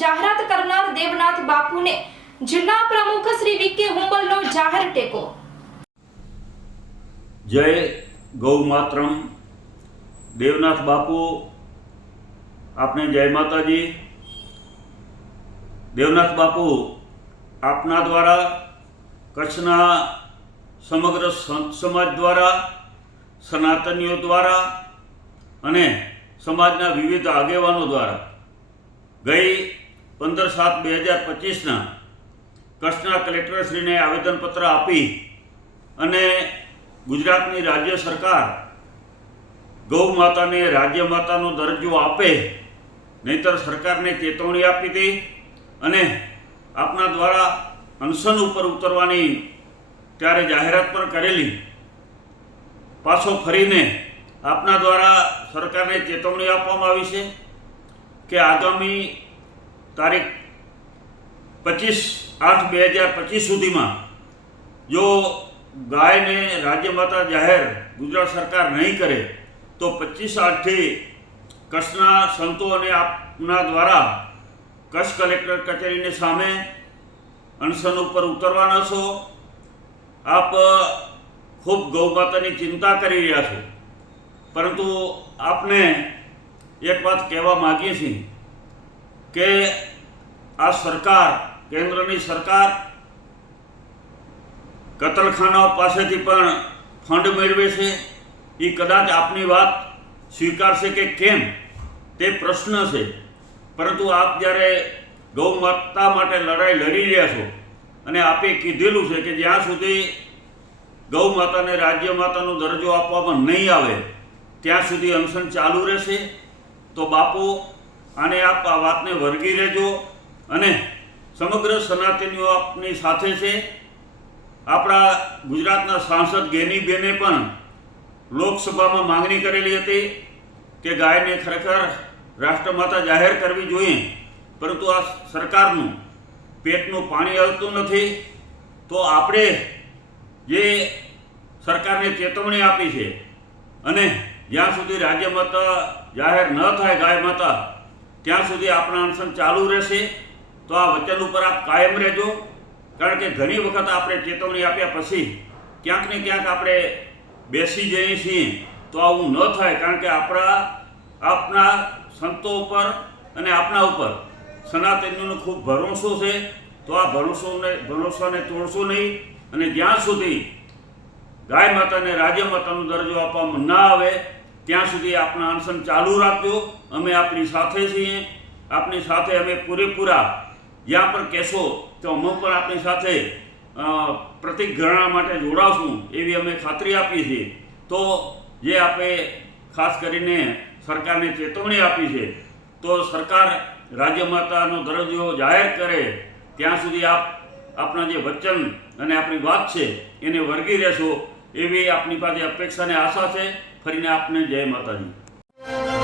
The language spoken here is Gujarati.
કાર્યક્રમને જિલ્લા પ્રમુખ શ્રી વિકે હુંબલનો જાહેર ટેકો. જય ગૌ માતરમ. દેવનાથ બાપુ, આપને જય માતાજી. દેવનાથ બાપુ, આપના દ્વારા કચ્છના સમગ્ર સંત સમાજ દ્વારા, સનાતનીઓ દ્વારા અને સમાજના વિવિધ આગેવાનો દ્વારા ગઈ પંદર સાત બે હજાર પચીસના કચ્છના કલેક્ટરશ્રીને આવેદનપત્ર આપી અને ગુજરાતની રાજ્ય સરકાર ગૌ માતાને રાજ્ય માતાનો દરજ્જો આપે, નહીતર સરકારને ચેતવણી આપી હતી અને આપના દ્વારા અનશન ઉપર ઉતરવાની ત્યારે જાહેરાત પણ કરેલી. પાછો ફરીને આપના દ્વારા સરકારને ચેતવણી આપવામાં આવી છે કે આગામી તારીખ પચીસ આઠ બે હજાર પચીસ સુધીમાં જો ગાયને રાજ્યમાતા જાહેર ગુજરાત સરકાર નહીં કરે, તો પચીસ આઠથી કચ્છના સંતો અને આપના દ્વારા કચ્છ કલેક્ટર કચેરીની સામે અનશન ઉપર ઉતરવાના છો. આપ ખૂબ ગૌ માતાની ચિંતા કરી રહ્યા છો. પરંતુ આપને એક વાત કહેવા માગીએ છીએ. કે આ સરકાર, કેન્દ્રની સરકાર કતલખાનાઓ પાસેથી પણ ફંડ મેળવે છે એ કદાચ આપની વાત સ્વીકારશે કે કેમ, તે પ્રશ્ન છે. પરંતુ આપ જ્યારે ગૌમાતા માટે લડાઈ લડી રહ્યા છો, અને આપે કીધેલું છે કે જ્યાં સુધી ગૌ માતાને રાજ્ય માતાનો દરજ્જો આપવામાં નહીં આવે, ત્યાં સુધી અનશન ચાલુ રહેશે, તો બાપુ આને આપ આ વાતને વર્ગી રહેજો અને સમગ્ર સનાતનીઓ આપની સાથે છે. આપણા ગુજરાતના સાંસદ ગેનીબેને પણ લોકસભામાં માંગણી કરેલી હતી કે ગાયને ખરેખર રાષ્ટ્રમાતા જાહેર કરવી જોઈએ, પરંતુ આ સરકારનું પેટનું પાણી હલતું નથી. તો આપણે જે સરકારને ચેતવણી આપી છે અને જ્યાં સુધી રાજ્ય માતા જાહેર ન થાય, ગાય માતા ત્યાં સુધી આપણા અનશન ચાલુ રહેશે. તો આ વચન ઉપર આપ કાયમ રહેજો. કારણ કે ઘણી વખત આપણે ચેતવણી આપ્યા પછી ક્યાંક ને ક્યાંક આપણે બેસી જઈએ છીએ. તો આવું ન થાય, કારણ કે આપણા, આપના સંતો ઉપર અને આપના ઉપર સનાતનીનો ખૂબ ભરોસો છે. તો આ ભરોસોને, ભરોસાને તોડશો નહીં. અને જ્યાં સુધી ગાય માતાને રાજ્ય માતાનો દરજ્જો આપવામાં ના આવે ત્યાં સુધી આપણા અનશન ચાલુ રાખજો. અમે આપની સાથે છીએ. આપની સાથે અમે પૂરેપૂરા જ્યાં પણ કહેશો તો અમે પણ આપની સાથે પ્રતિક ઘરણા માટે જોડાશું એવી અમે ખાતરી આપી છે તો જે આપણે ખાસ કરીને સરકારને ચેતવણી આપી છે, તો સરકાર રાજ્ય માતાનો દરજ્જો જાહેર કરે, ત્યાં સુધી આપ આપણા જે વચન અને આપણી વાત છે એને વર્ગી રહેશો એવી આપની પાસે અપેક્ષા અને આશા છે. ફરીને આપને જય માતાજી.